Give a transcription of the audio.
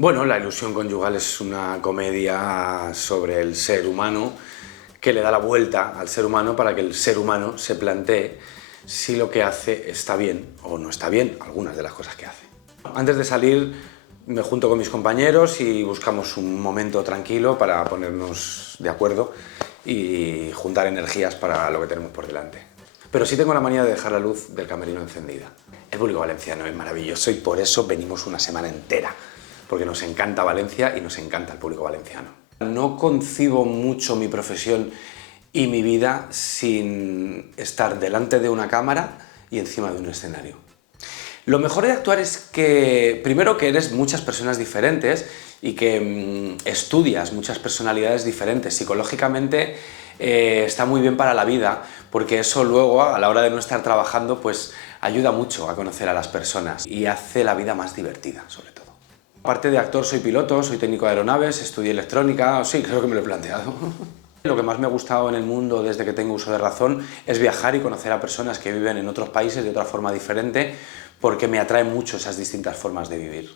Bueno, La ilusión conyugal es una comedia sobre el ser humano que le da la vuelta al ser humano para que el ser humano se plantee si lo que hace está bien o no está bien, algunas de las cosas que hace. Antes de salir me junto con mis compañeros y buscamos un momento tranquilo para ponernos de acuerdo y juntar energías para lo que tenemos por delante. Pero sí tengo la manía de dejar la luz del camerino encendida. El público valenciano es maravilloso y por eso venimos una semana entera, porque nos encanta Valencia y nos encanta el público valenciano. No concibo mucho mi profesión y mi vida sin estar delante de una cámara y encima de un escenario. Lo mejor de actuar es que, primero, que eres muchas personas diferentes y que estudias muchas personalidades diferentes. Psicológicamente está muy bien para la vida, porque eso luego, a la hora de no estar trabajando, pues ayuda mucho a conocer a las personas y hace la vida más divertida, sobre todo. Aparte de actor, soy piloto, soy técnico de aeronaves, estudié electrónica, sí, creo que me lo he planteado. Lo que más me ha gustado en el mundo desde que tengo uso de razón es viajar y conocer a personas que viven en otros países de otra forma diferente, porque me atraen mucho esas distintas formas de vivir.